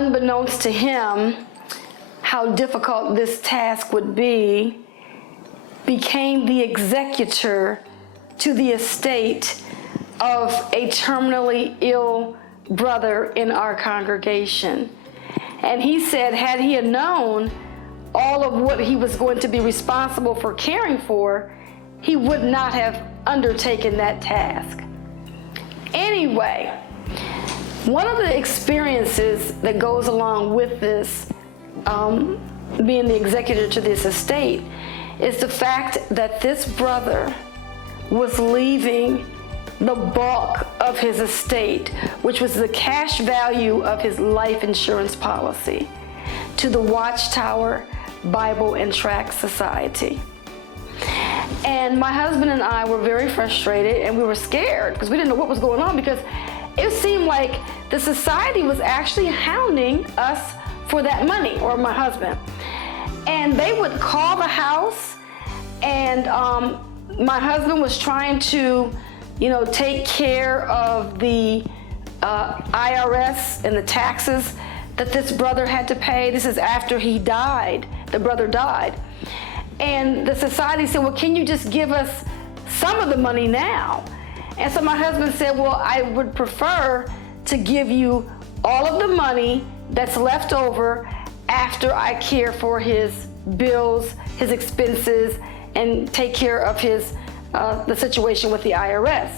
unbeknownst to him how difficult this task would be, became the executor to the estate of a terminally ill brother in our congregation. And he said, had he had known all of what he was going to be responsible for caring for, he would not have undertaken that task. Anyway, one of the experiences that goes along with this, being the executor to this estate, is the fact that this brother was leaving the bulk of his estate, which was the cash value of his life insurance policy, to the Watchtower Bible and Tract Society. And my husband and I were very frustrated, and we were scared because we didn't know what was going on, because it seemed like the society was actually hounding us for that money, or my husband. And they would call the house, and my husband was trying to, take care of the IRS and the taxes that this brother had to pay. This is after he died, the brother died. And the society said, well, can you just give us some of the money now? And so my husband said, well, I would prefer to give you all of the money that's left over after I care for his bills, his expenses, and take care of his the situation with the IRS.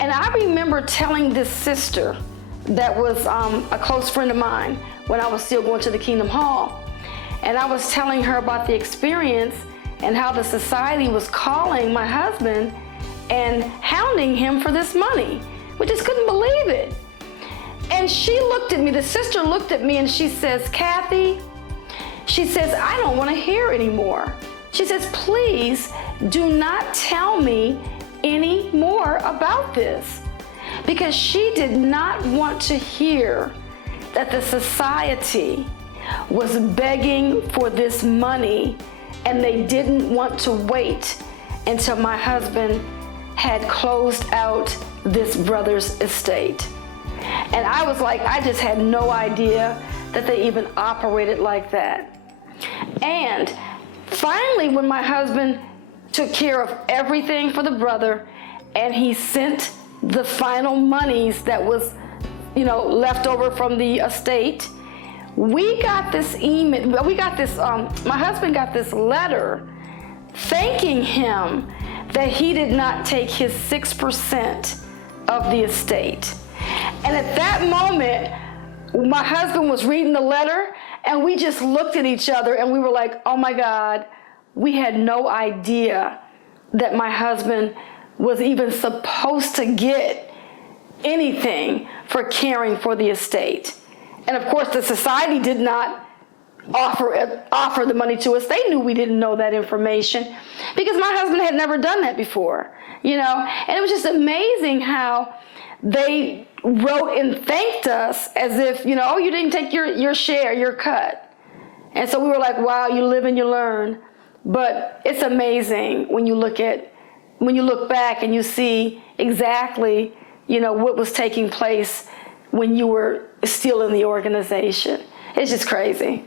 And I remember telling this sister that was a close friend of mine when I was still going to the Kingdom Hall. And I was telling her about the experience and how the society was calling my husband and hounding him for this money. We just couldn't believe it. And she looked at me, the sister looked at me, and she says, Kathy, she says, I don't want to hear anymore. She says, please do not tell me any more about this. Because she did not want to hear that the society was begging for this money, and they didn't want to wait until my husband had closed out this brother's estate. And I was like, I just had no idea that they even operated like that. And finally, when my husband took care of everything for the brother, and he sent the final monies that was, left over from the estate, we got this email, my husband got this letter thanking him that he did not take his 6% of the estate. And at that moment, my husband was reading the letter, and we just looked at each other, and we were like, oh my God, we had no idea that my husband was even supposed to get anything for caring for the estate. And of course, the society did not offer the money to us. They knew we didn't know that information because my husband had never done that before, And it was just amazing how they wrote and thanked us as if, oh, you didn't take your share, your cut. And so we were like, wow, you live and you learn. But it's amazing when you look back and you see exactly, what was taking place when you were still in the organization. It's just crazy.